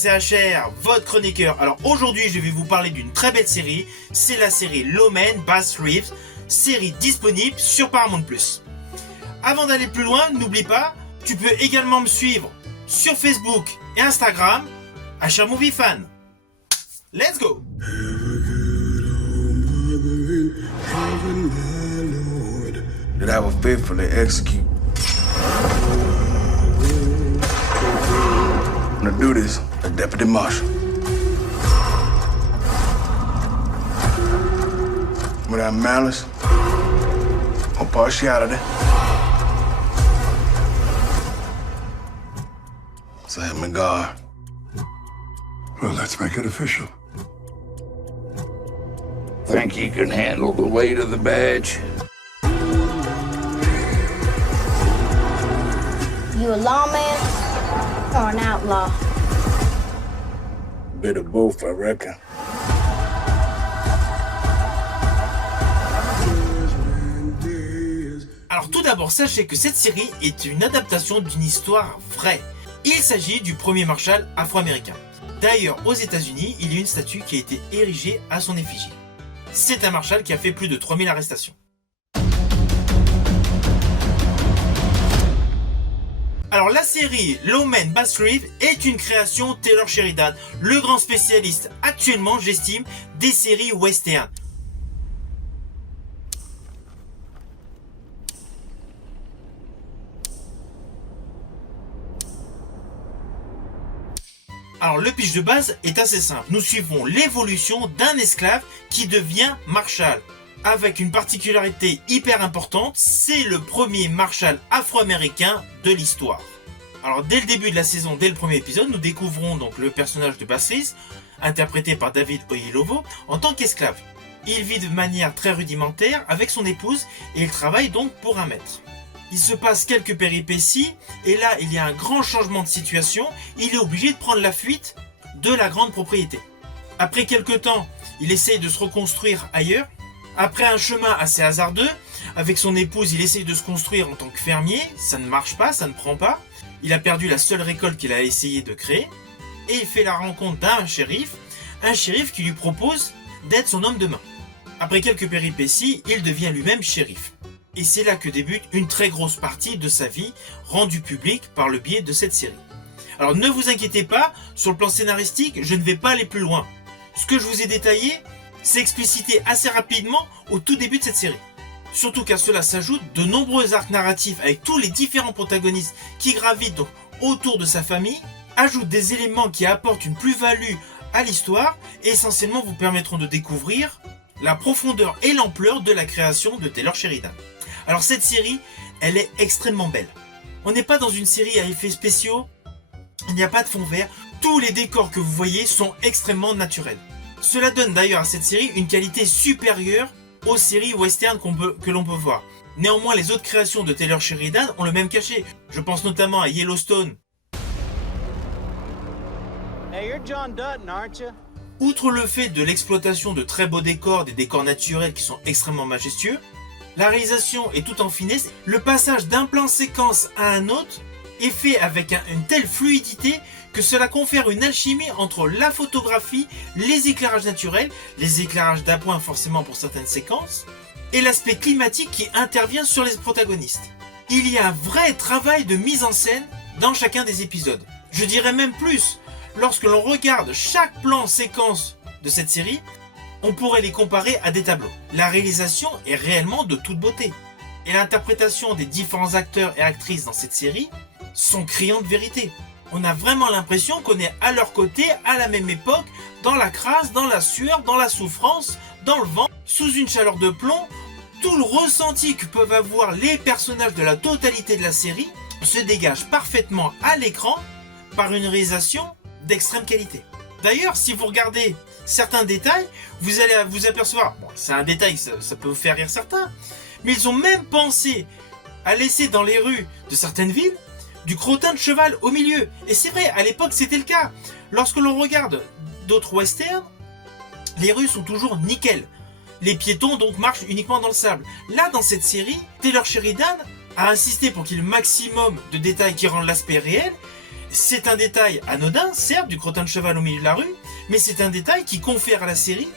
c'est HR, votre chroniqueur. Alors aujourd'hui, je vais vous parler d'une très belle série. C'est la série Low Man Bass Reeves, série disponible sur Paramount+. Avant d'aller plus loin, n'oublie pas, tu peux également me suivre sur Facebook et Instagram, HR Movie Fan. Let's go! That I will faithfully execute. I'm gonna do this as Deputy Marshal. Without malice or partiality. So help me God. Well, let's make it official. Think you can handle the weight of the badge? You a lawman or an outlaw? Bit of both, I reckon. Alors tout d'abord, sachez que cette série est une adaptation d'une histoire vraie. Il s'agit du premier marshal afro-américain. D'ailleurs, aux États-Unis, il y a une statue qui a été érigée à son effigie. C'est un marshal qui a fait plus de 3000 arrestations. Alors la série Low Man Bass Reeves est une création Taylor Sheridan, le grand spécialiste actuellement, j'estime, des séries western. Alors le pitch de base est assez simple. Nous suivons l'évolution d'un esclave qui devient marshal. Avec une particularité hyper importante, c'est le premier marshal afro-américain de l'histoire. Alors dès le début de la saison, dès le premier épisode, nous découvrons donc le personnage de Bass Reeves, interprété par David Oyelowo, en tant qu'esclave. Il vit de manière très rudimentaire avec son épouse et il travaille donc pour un maître. Il se passe quelques péripéties et là il y a un grand changement de situation, il est obligé de prendre la fuite de la grande propriété. Après quelques temps, il essaye de se reconstruire ailleurs. Après un chemin assez hasardeux, avec son épouse il essaye de se construire en tant que fermier, ça ne marche pas, ça ne prend pas. Il a perdu la seule récolte qu'il a essayé de créer et il fait la rencontre d'un shérif, un shérif qui lui propose d'être son homme de main. Après quelques péripéties, il devient lui-même shérif. Et c'est là que débute une très grosse partie de sa vie rendue publique par le biais de cette série. Alors ne vous inquiétez pas, sur le plan scénaristique, je ne vais pas aller plus loin. Ce que je vous ai détaillé, c'est explicité assez rapidement au tout début de cette série. Surtout qu'à cela s'ajoutent de nombreux arcs narratifs avec tous les différents protagonistes qui gravitent donc autour de sa famille, ajoutent des éléments qui apportent une plus-value à l'histoire et essentiellement vous permettront de découvrir la profondeur et l'ampleur de la création de Taylor Sheridan. Alors cette série, elle est extrêmement belle. On n'est pas dans une série à effets spéciaux, il n'y a pas de fond vert, tous les décors que vous voyez sont extrêmement naturels. Cela donne d'ailleurs à cette série une qualité supérieure aux séries western que l'on peut voir. Néanmoins, les autres créations de Taylor Sheridan ont le même cachet. Je pense notamment à Yellowstone. Hey, you're John Dutton, aren't you? Outre le fait de l'exploitation de très beaux décors, des décors naturels qui sont extrêmement majestueux, la réalisation est tout en finesse. Le passage d'un plan séquence à un autre est fait avec une telle fluidité que cela confère une alchimie entre la photographie, les éclairages naturels, les éclairages d'appoint forcément pour certaines séquences, et l'aspect climatique qui intervient sur les protagonistes. Il y a un vrai travail de mise en scène dans chacun des épisodes. Je dirais même plus, lorsque l'on regarde chaque plan séquence de cette série, on pourrait les comparer à des tableaux. La réalisation est réellement de toute beauté. Et l'interprétation des différents acteurs et actrices dans cette série sont criants de vérité. On a vraiment l'impression qu'on est à leur côté, à la même époque, dans la crasse, dans la sueur, dans la souffrance, dans le vent, sous une chaleur de plomb. Tout le ressenti que peuvent avoir les personnages de la totalité de la série se dégage parfaitement à l'écran par une réalisation d'extrême qualité. D'ailleurs, si vous regardez certains détails, vous allez vous apercevoir, bon, c'est un détail, ça peut vous faire rire certains, mais ils ont même pensé à laisser dans les rues de certaines villes du crottin de cheval au milieu. Et c'est vrai, à l'époque c'était le cas. Lorsque l'on regarde d'autres westerns, les rues sont toujours nickel. Les piétons donc marchent uniquement dans le sable. Là, dans cette série, Taylor Sheridan a insisté pour qu'il y ait le maximum de détails qui rendent l'aspect réel. C'est un détail anodin, certes, du crottin de cheval au milieu de la rue, mais c'est un détail qui confère à la série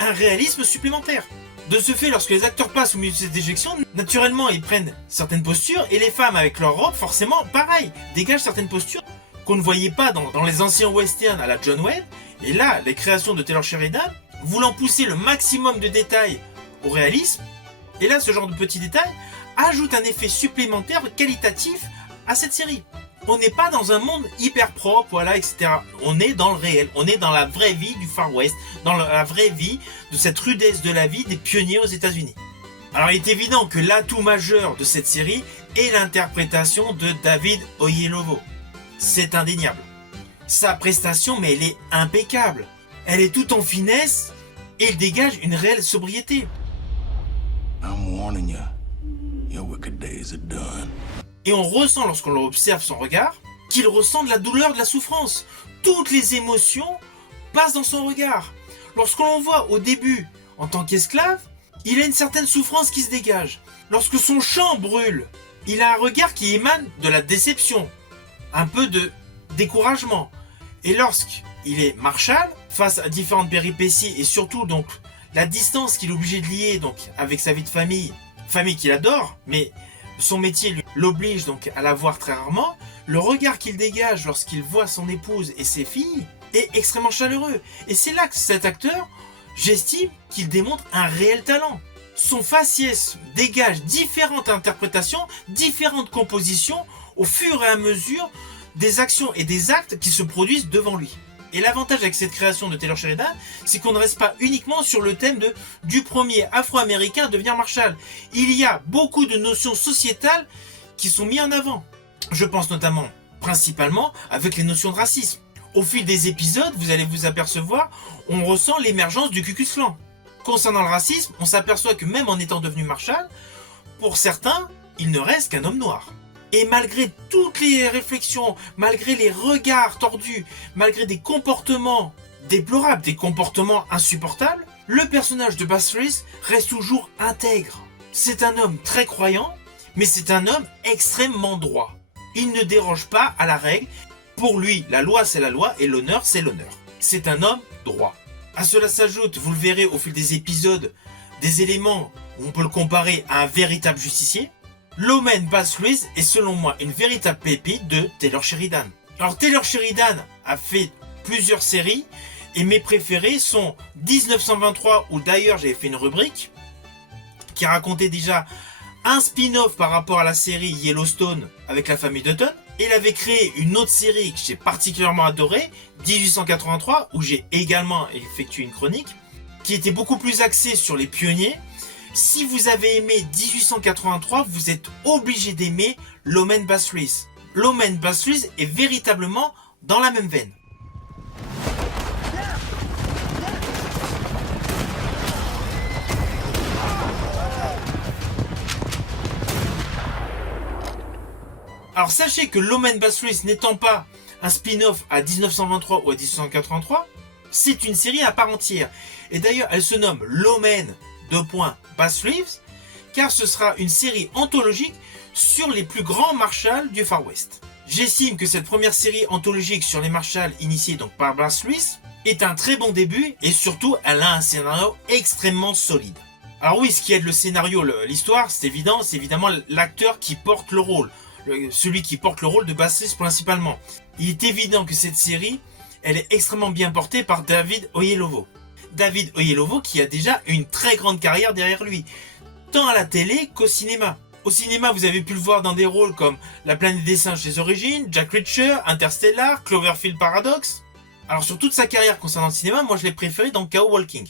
un réalisme supplémentaire. De ce fait, lorsque les acteurs passent au milieu de cette éjection, naturellement ils prennent certaines postures, et les femmes avec leurs robes, forcément, pareil, dégagent certaines postures qu'on ne voyait pas dans les anciens westerns à la John Wayne. Et là, les créations de Taylor Sheridan, voulant pousser le maximum de détails au réalisme, et là, ce genre de petits détails ajoute un effet supplémentaire qualitatif à cette série. On n'est pas dans un monde hyper propre, voilà, etc. On est dans le réel, on est dans la vraie vie du Far West, dans la vraie vie de cette rudesse de la vie des pionniers aux États-Unis. Alors il est évident que l'atout majeur de cette série est l'interprétation de David Oyelowo. C'est indéniable. Sa prestation, mais elle est impeccable. Elle est tout en finesse et il dégage une réelle sobriété. I'm warning you. Your wicked days are done. Et on ressent, lorsqu'on observe son regard, qu'il ressent de la douleur, de la souffrance. Toutes les émotions passent dans son regard. Lorsqu'on le voit au début, en tant qu'esclave, il a une certaine souffrance qui se dégage. Lorsque son champ brûle, il a un regard qui émane de la déception, un peu de découragement. Et lorsqu'il est marshal, face à différentes péripéties et surtout donc la distance qu'il est obligé de lier donc avec sa vie de famille qu'il adore, mais son métier l'oblige donc à la voir très rarement, le regard qu'il dégage lorsqu'il voit son épouse et ses filles est extrêmement chaleureux. Et c'est là que cet acteur, j'estime qu'il démontre un réel talent. Son faciès dégage différentes interprétations, différentes compositions au fur et à mesure des actions et des actes qui se produisent devant lui. Et l'avantage avec cette création de Taylor Sheridan, c'est qu'on ne reste pas uniquement sur le thème du premier afro-américain à devenir marshal. Il y a beaucoup de notions sociétales qui sont mises en avant. Je pense notamment, principalement, avec les notions de racisme. Au fil des épisodes, vous allez vous apercevoir, on ressent l'émergence du Ku Klux Klan. Concernant le racisme, on s'aperçoit que même en étant devenu marshal, pour certains, il ne reste qu'un homme noir. Et malgré toutes les réflexions, malgré les regards tordus, malgré des comportements déplorables, des comportements insupportables, le personnage de Bass Reeves reste toujours intègre. C'est un homme très croyant, mais c'est un homme extrêmement droit. Il ne déroge pas à la règle. Pour lui, la loi c'est la loi et l'honneur c'est l'honneur. C'est un homme droit. À cela s'ajoute, vous le verrez au fil des épisodes, des éléments où on peut le comparer à un véritable justicier. Loman Bass Reeves est selon moi une véritable pépite de Taylor Sheridan. Alors Taylor Sheridan a fait plusieurs séries et mes préférés sont 1923 où d'ailleurs j'avais fait une rubrique qui racontait déjà un spin-off par rapport à la série Yellowstone avec la famille Dutton. Il avait créé une autre série que j'ai particulièrement adorée, 1883, où j'ai également effectué une chronique, qui était beaucoup plus axée sur les pionniers. Si vous avez aimé 1883, vous êtes obligé d'aimer Loman Bass Reeves. Loman Bass Reeves est véritablement dans la même veine. Alors sachez que Loman Bass Reeves n'étant pas un spin-off à 1923 ou à 1883, c'est une série à part entière. Et d'ailleurs, elle se nomme Loman Bass Reeves, car ce sera une série anthologique sur les plus grands marshals du Far West. J'estime que cette première série anthologique sur les marshals initiée donc par Bass Reeves est un très bon début et surtout elle a un scénario extrêmement solide. Alors oui, ce qui aide le scénario, l'histoire, c'est évident, c'est évidemment l'acteur qui porte le rôle, celui qui porte le rôle de Bass Reeves principalement. Il est évident que cette série, elle est extrêmement bien portée par David Oyelowo. David Oyelowo qui a déjà une très grande carrière derrière lui, tant à la télé qu'au cinéma. Au cinéma, vous avez pu le voir dans des rôles comme La planète des singes chez Origines, Jack Reacher, Interstellar, Cloverfield Paradox. Alors sur toute sa carrière concernant le cinéma, moi je l'ai préféré dans Chaos Walking.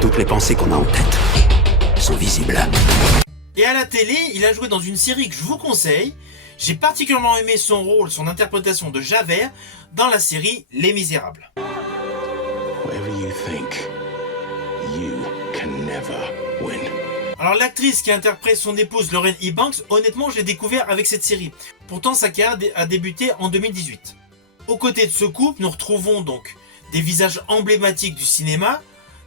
Toutes les pensées qu'on a en tête sont visibles. Et à la télé, il a joué dans une série que je vous conseille. J'ai particulièrement aimé son rôle, son interprétation de Javert dans la série Les Misérables. Whatever you think, you can never win. Alors l'actrice qui interprète son épouse Lauren E. Banks, honnêtement je l'ai découvert avec cette série. Pourtant sa carrière a débuté en 2018. Aux côtés de ce couple, nous retrouvons donc des visages emblématiques du cinéma,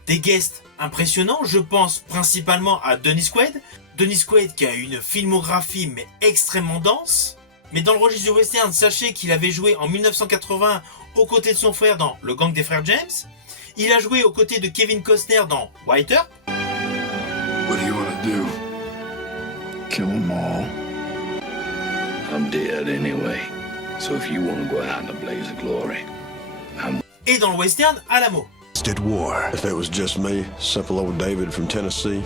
des guests impressionnants, je pense principalement à Dennis Quaid. Dennis Quaid qui a une filmographie mais extrêmement dense. Mais dans le registre du western, sachez qu'il avait joué en 1980 aux côtés de son frère dans Le Gang des Frères James. Il a joué aux côtés de Kevin Costner dans White Earp. What do you want to do? Kill them all. I'm dead anyway. So if you want to go out in a blaze of glory, Et dans le western, Alamo. Did war. If it was just me, simple old David from Tennessee.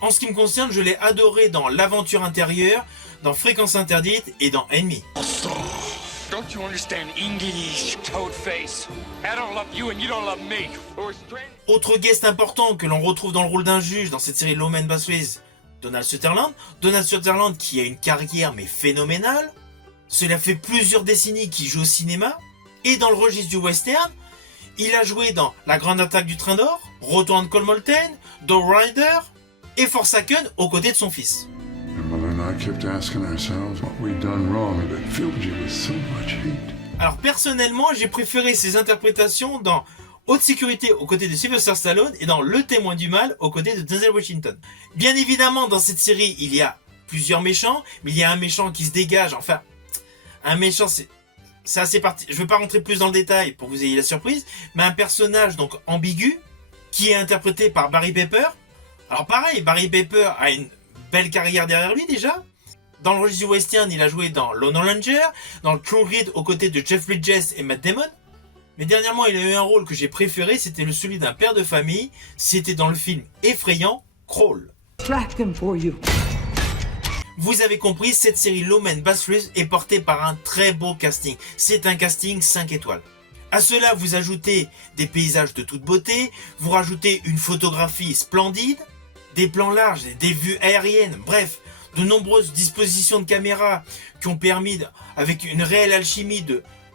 En ce qui me concerne, je l'ai adoré dans L'Aventure intérieure, dans Fréquence interdite et dans Ennemi. Don't you understand English, Toadface? I don't love you and you don't love me. Autre guest important que l'on retrouve dans le rôle d'un juge dans cette série Lawman Bathways, Donald Sutherland. Donald Sutherland qui a une carrière mais phénoménale. Cela fait plusieurs décennies qu'il joue au cinéma. Et dans le registre du western, il a joué dans La Grande Attaque du Train d'Or, Retour de Col Molten, Dow Rider et Forsaken aux côtés de son fils. My mother and I kept asking ourselves what we'd done wrong that filled you with so much hate. Alors personnellement, j'ai préféré ses interprétations dans Haute Sécurité aux côtés de Sylvester Stallone et dans Le Témoin du Mal aux côtés de Denzel Washington. Bien évidemment, dans cette série, il y a plusieurs méchants, mais il y a un méchant qui se dégage, enfin, un méchant, c'est assez parti. Je ne veux pas rentrer plus dans le détail pour que vous ayez la surprise, mais un personnage donc ambigu qui est interprété par Barry Pepper. Alors pareil, Barry Pepper a une belle carrière derrière lui déjà. Dans le registre du western, il a joué dans Lone Ranger, dans le True Grit aux côtés de Jeff Bridges et Matt Damon. Mais dernièrement, il a eu un rôle que j'ai préféré, c'était celui d'un père de famille. C'était dans le film effrayant Crawl. Track them for you. Vous avez compris, cette série Lawman Bathways est portée par un très beau casting. C'est un casting 5 étoiles. À cela, vous ajoutez des paysages de toute beauté, vous rajoutez une photographie splendide, des plans larges, des vues aériennes, bref, de nombreuses dispositions de caméra qui ont permis, avec une réelle alchimie,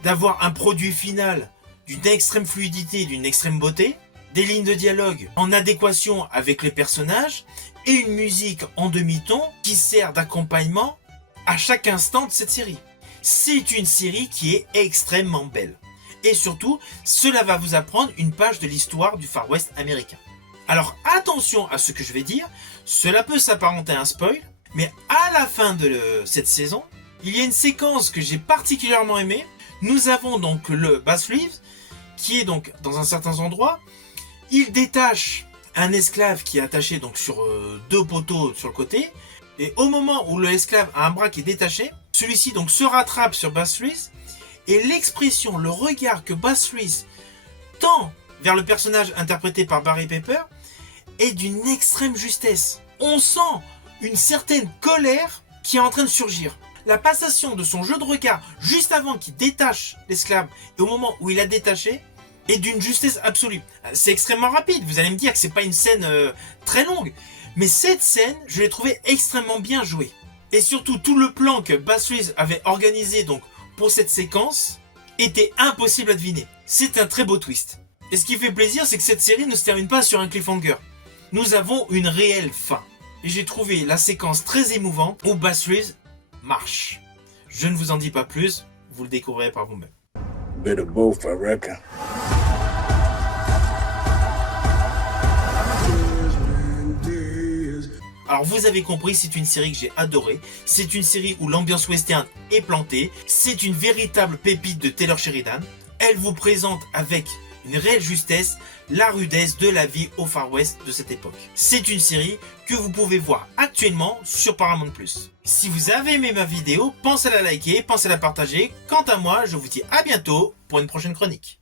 d'avoir un produit final d'une extrême fluidité, d'une extrême beauté, des lignes de dialogue en adéquation avec les personnages et une musique en demi-ton qui sert d'accompagnement à chaque instant de cette série. C'est une série qui est extrêmement belle. Et surtout, cela va vous apprendre une page de l'histoire du Far West américain. Alors attention à ce que je vais dire, cela peut s'apparenter à un spoil, mais à la fin de cette saison, il y a une séquence que j'ai particulièrement aimée. Nous avons donc le Bathways, qui est donc dans un certain endroit, il détache un esclave qui est attaché donc sur deux poteaux sur le côté, et au moment où l'esclave a un bras qui est détaché, celui-ci donc se rattrape sur Bathways, et l'expression, le regard que Bathways tend vers le personnage interprété par Barry Pepper est d'une extrême justesse. On sent une certaine colère qui est en train de surgir. La passation de son jeu de regard juste avant qu'il détache l'esclave et au moment où il a détaché est d'une justesse absolue. C'est extrêmement rapide, vous allez me dire que c'est pas une scène très longue, mais cette scène, je l'ai trouvée extrêmement bien jouée. Et surtout, tout le plan que Bathways avait organisé donc pour cette séquence était impossible à deviner. C'est un très beau twist. Et ce qui fait plaisir, c'est que cette série ne se termine pas sur un cliffhanger. Nous avons une réelle fin. Et j'ai trouvé la séquence très émouvante où Bathways marche. Je ne vous en dis pas plus, vous le découvrirez par vous-même. bit of both, I reckon. Alors vous avez compris, c'est une série que j'ai adorée, c'est une série où l'ambiance western est plantée, c'est une véritable pépite de Taylor Sheridan, elle vous présente avec une réelle justesse la rudesse de la vie au Far West de cette époque. C'est une série que vous pouvez voir actuellement sur Paramount+. Si vous avez aimé ma vidéo, pensez à la liker, pensez à la partager. Quant à moi, je vous dis à bientôt pour une prochaine chronique.